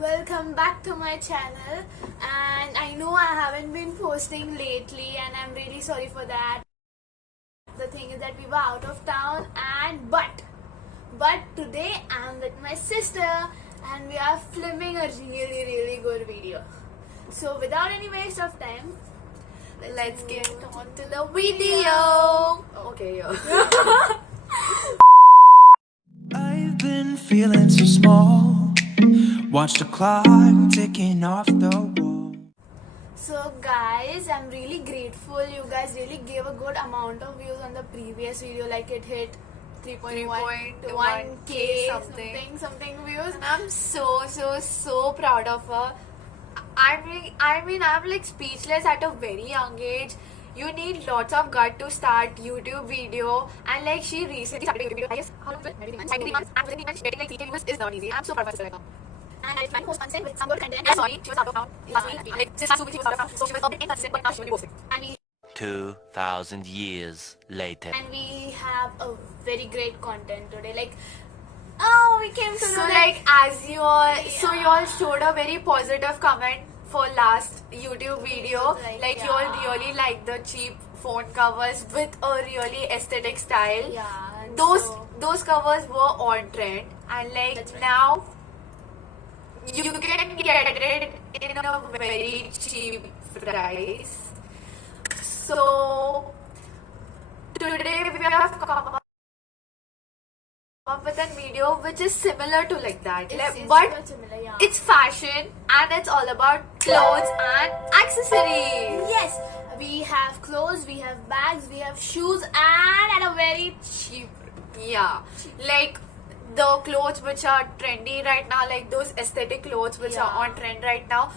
Welcome back to my channel, and I know I haven't been posting lately and I'm really sorry for that. The thing is that we were out of town, and but today I'm with my sister and we are filming a really good video. So without any waste of time, let's get on to the video. Okay, yo. I've been feeling so small. Watch the clock ticking off the wall. So guys, I'm really grateful. You guys really gave a good amount of views on the previous video. Like it hit 3.1k something views. And I'm so proud of her. I'm like speechless at a very young age. You need lots of gut to start YouTube video, and like she recently started YouTube video. I guess how long was it? Maybe 3 months. And within 3 months, getting like 3K views is not easy. I'm so proud of her right now. And I try to post content with some good content. Yeah, sorry, she was out of town last week. Like since last 2 weeks she was out of town, so she was a bit inconsistent, but now she will be posting. And we 2,000 years later. have a very great content today. Like we came to So know like as you all, so you all showed a very positive comment for last YouTube video. Like you all really like the cheap phone covers with a really aesthetic style. and Those so- those covers were on trend, and like That's right. now you can get it in a very cheap price. So today we have come up with a video which is similar to like that. it's But similar, yeah. it's fashion and it's all about clothes and accessories. Yes, we have clothes, we have bags, we have shoes, and at a very cheap. Yeah, like the clothes which are trendy right now, like those aesthetic clothes which are Yeah. on trend right now.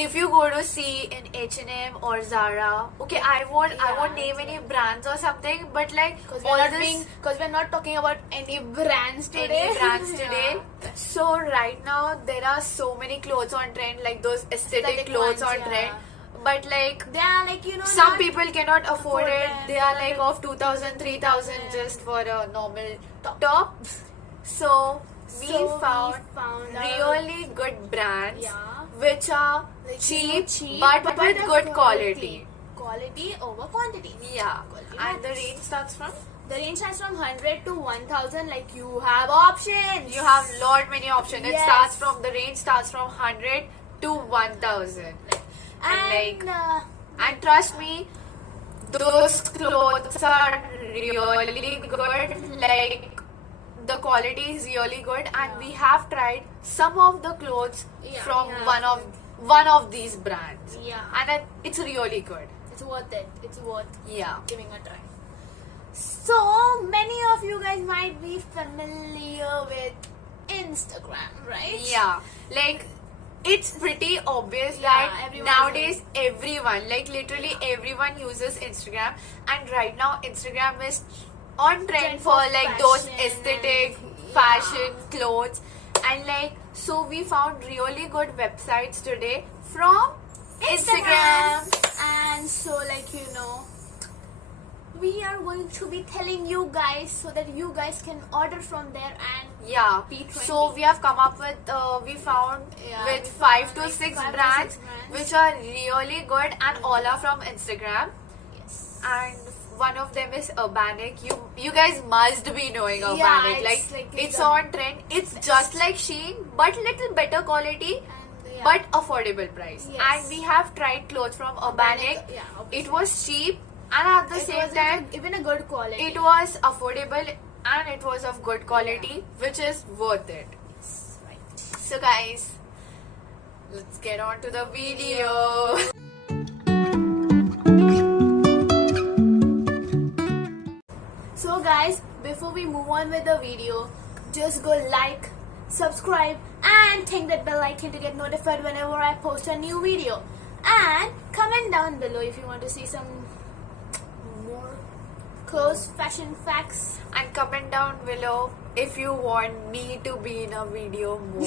If you go to see in H&M or Zara, okay, I won't name that's any brands or something, but like Because we're not talking about any brands today. any brands Yeah. today. So right now there are so many clothes on trend, like those aesthetic Aesthetic clothes ones, on yeah. trend. But like They are like some not- people cannot afford afford it. them. They are like of 2,000, 3,000 Yeah. just for a normal top. So we So found found out- really good brands Yeah. which are like, cheap, cheap but with with a good quality. Quality over quantity. Yeah, Quality and the matters. range starts from. The range starts from 100 to 1000. Like you have options. You have lot many options. It Yes. starts from the range starts from 100 to 1,000. and And trust me, those clothes are really good. Like the quality is really good, and we have tried some of the clothes Yeah, from we have. one of these brands. Yeah. And it's really good. it's worth it. It's worth Yeah. giving a try. So many of you guys might be familiar with Instagram, right? Yeah. Like it's pretty obvious Yeah, that everyone nowadays everyone, like literally everyone uses Instagram, and right now Instagram is on trend Trend for for like those fashion aesthetic and- fashion clothes, and like so we found really good websites today from Instagram. And so we are going to be telling you guys so that you guys can order from there and Yeah. P20. So we have come up with we found Yeah, with we 5 found, to like, 6 5 to brands 6 brands. which are really good, and all are from Instagram. yes. And one of them is Urbanic. You guys must be knowing Urbanic. it's it's the on trend. It's just like Shein, but little better quality, And, yeah. but affordable price. Yes. And we have tried clothes from Urbanic. yeah, It obviously. was cheap, and at the It same was time, even a good quality. it was affordable, and it was of good quality, which is worth it. Right. So guys, let's get on to the video. So guys, before we move on with the video, just go like, subscribe, and hit that bell icon to get notified whenever I post a new video. And comment down below if you want to see some more clothes fashion facts. And comment down below if you want me to be in a video more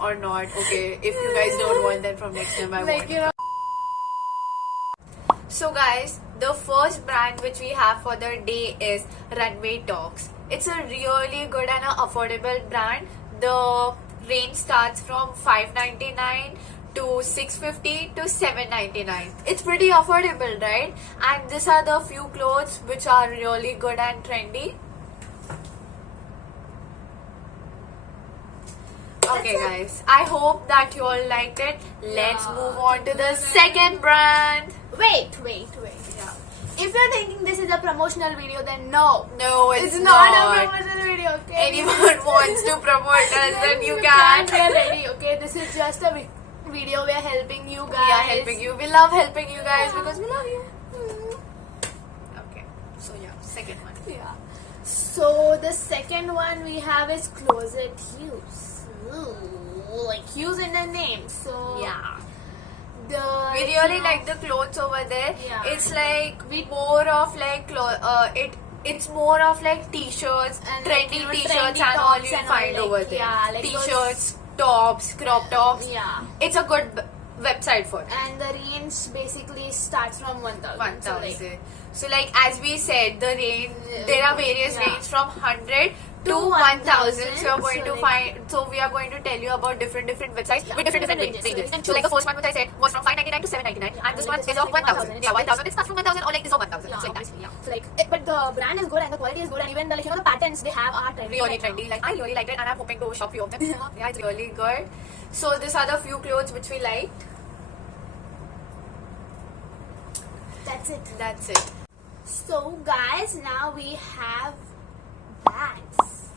or not. Okay, if you guys don't want, then from next time I won't. So guys, the first brand which we have for the day is Runway Talks. It's a really good and a affordable brand. The range starts from 599 to 650 to 799. It's pretty affordable, right? And these are the few clothes which are really good and trendy. Okay guys, I hope that you all liked it. Let's move on to the second brand. Wait. Yeah. If you're thinking this is a promotional video, then no. No, it's not a promotional video, okay? Anyone wants to promote us, then you can. can. We're ready, okay? This is just a video. We're helping you guys. We are helping you. We love helping you guys because we love you. Okay. So yeah, second one. Yeah. So the second one we have is Closet Hues. Ooh, like Hues in the name. So Yeah. the We really like the clothes over there. Yeah. It's like more of like it's more of like t-shirts, And trendy like, t-shirts trendy and all tops you and find all, over like, there. yeah, like T-shirts, tops, crop tops. Yeah. It's a good website for it. And the range basically starts from 1,000. 1,000. So like as we said, the range there are various Yeah. range from 100 to To 1,000. So we are going So to like- we are going to tell you about different websites with different different ranges. ranges. So like the first one which I said was from 599 to 799, Yeah, and this like one this is one of like 1,000. 1,000. Yeah, 1,000 it starts from 1,000 or like this of 1,000. Yeah, So like that. obviously, yeah. So like, but the brand is good and the quality is good and even the the patterns they have are trendy. Really right now. trendy. Like I really liked it, and I'm hoping to shop few of them. Yeah, it's really good. So these are the few clothes which we liked. That's it. That's it. So guys, now we have bags.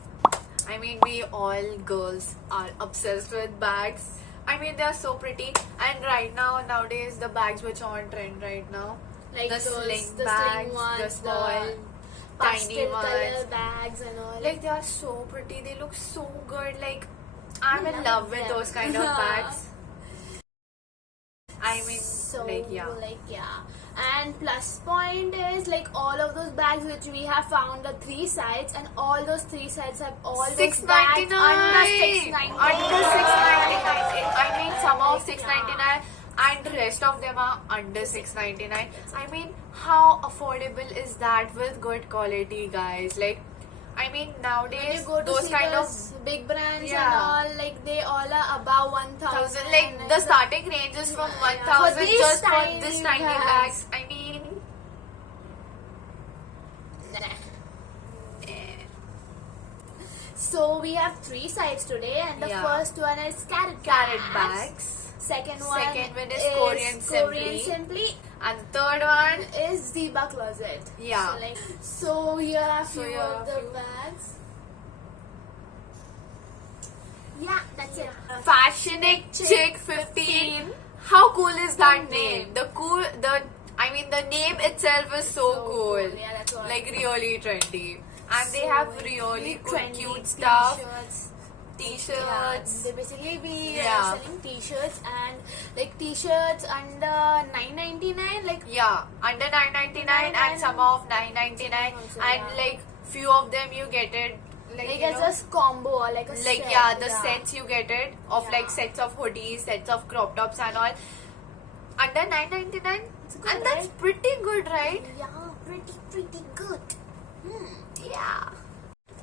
I mean, we all girls are obsessed with bags. I mean, they are so pretty. And right now, nowadays, the bags which are on trend right now, Like the those, sling the bags, sling ones, the small, tiny pastel color ones. bags and all. Like they are so pretty. They look so good. Like I'm in love love with them. those kind of bags. I mean, so like yeah. And plus point is like all of those bags which we have found the 3 sides and all those 3 sides have all those bags 699 under 699. Under 699. I mean, some of 699 and rest of them are under 699. I mean, how affordable is that with good quality, guys? Like, I mean, When nowadays you go to those see kind of those big brands Yeah. and all, like they all are above 1,000. like and the starting range is from Yeah. 1,000 For these just for tiny this tiny bags. bags. I mean, So we have 3 sides today, and the Yeah. first one is carrot bags. Second Second one is Korean Korean Simply, And the third one, is Ziba Closet. Yeah. So here are So few here are of the few. bags. Yeah, that's it. Fashionic Chick 15. How cool is that name? I mean, the name itself is so cool. Yeah, that's what. Like really trendy. And they have really good, trendy cute stuff. T-shirts. T-shirts. They basically be Yeah. selling t-shirts and like t-shirts under 9.99, like Yeah, under 999 and some of 999. Also, And yeah. like few of them you get it. Like, you as know, a combo or like a like set. yeah, the sets you get it of Yeah. like sets of hoodies, sets of crop tops and all under 999, good, and that's right? pretty good, right? Yeah, pretty good. Yeah.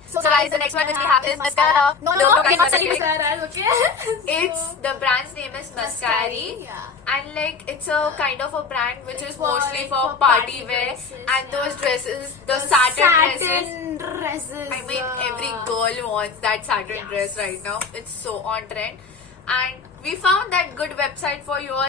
So, guys, the next one which we have is mascara. No, No, we're guys, not not selling kidding. mascaras, okay? It's the brand's name is Mascari, Yeah. and like it's a kind of a brand which is For, mostly like, for for party party wear, dresses, and those yeah. dresses, the satin dresses. dresses. I mean, every girl wants that satin Yes. dress right now. It's so on trend, and we found that good website for you all.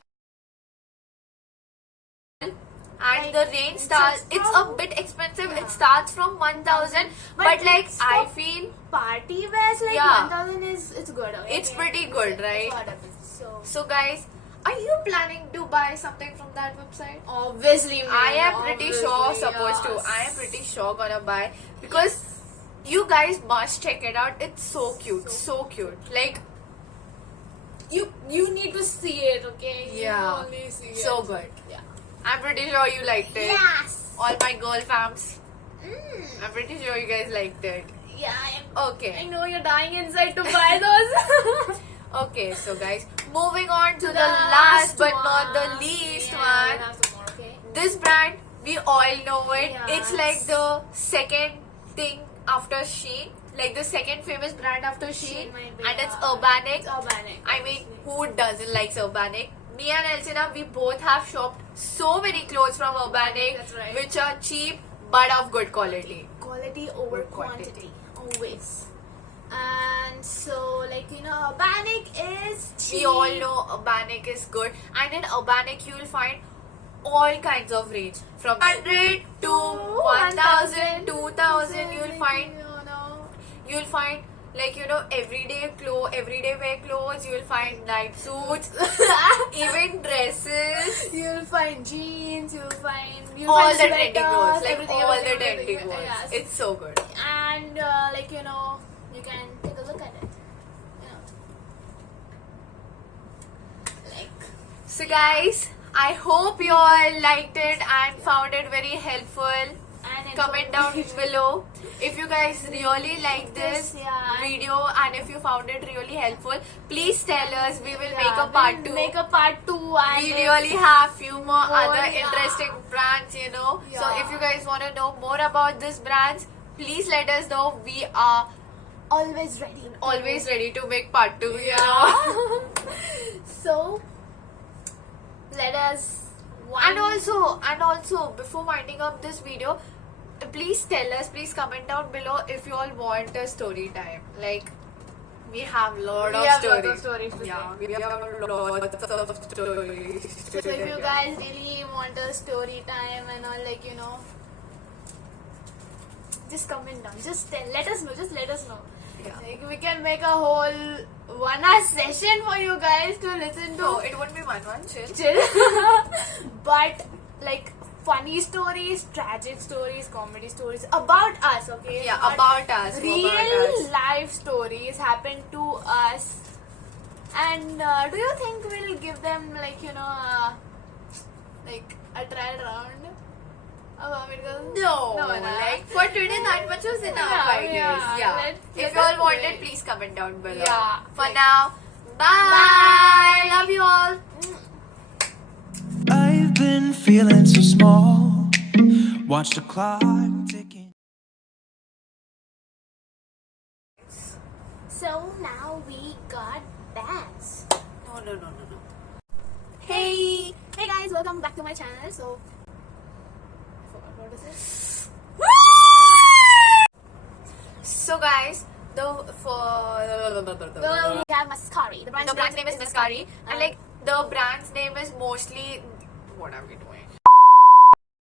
And Like, the range starts. It's a bit expensive. It starts from 1,000, but like it's I for feel party wears like Yeah. 1,000 it's good. Okay? it's pretty good, right? So So guys, are you planning to buy something from that website? obviously, I am pretty sure supposed to. I am pretty sure gonna buy because you guys must check it out. It's so cute, so cute. Like you need to see it, okay? Yeah. You only see it. so good. Yeah. I'm pretty sure you liked it. Yes. All my girl fams. Mm. I'm pretty sure you guys liked it. Yeah. I Okay. know you're dying inside to buy those. Okay, so guys, moving on to the last but not the least Yeah, one. we'll have some more, okay? This brand, we all know it. Yes. It's like the second thing after Shein. like the second famous brand after Shein, Shein might be, and it's yeah. Urbanic. It's Urbanic, I mean, obviously. who doesn't like Urbanic? Me and Elsina, we both have shopped so many clothes from Urbanic, That's right. which are cheap but of good quality. Quality over Good quantity. quantity, always. And so, like, you know, Urbanic is cheap. We all know Urbanic is good, and in Urbanic you will find all kinds of range from 100 to 1000, 2000. You'll find like, you know, everyday wear clothes. You'll find night suits, even dresses. You'll find jeans, you'll find All the sweaters, trendy clothes, like everything, all the everything, trendy everything. clothes. Yes. It's so good. And like, you know, you can take a look at it. You know, like, So guys, I hope you all liked it and found it very helpful. and Comment down below if you guys really like this Yeah. video, and if you found it really helpful. Please tell us. We will Yeah, make a we'll part 2. Make a part 2. And We really have few more other yeah. interesting brands, you know. So Yeah. if you guys want to know more about these brands, please let us know. We are always ready. always ready to make part 2, you know. So, let us. And also, before winding up this video, please tell us, please comment down below if you all want a story time. Like, we have lot We of have stories. lot of stories to Yeah, we have lots of stories. So if you guys really want a story time and all, like, you know, just comment down. Just let us know. Just let us know. Yeah. Like, we can make a whole 1 hour session for you guys to listen to. No, it won't be one chill. Chill. But like funny stories, tragic stories, comedy stories about us, okay? Yeah, Not about us. real About us. life stories happen to us. And do you think we'll give them, like, you know, like a trial round? Because No, no. like for today that much was enough, Yeah, I guess. yeah, Yeah. let's If you all want wait. it, please comment down below. Yeah, For like- now, bye. Love you all. I've been feeling so small. Watch the clock ticking. So now we got bags. No. Hey. Hey guys, welcome back to my channel. So, I forgot what is this. So guys, We have Mascari. The brand's the brand's name is Mascari, and like the brand's name is mostly. What are we doing?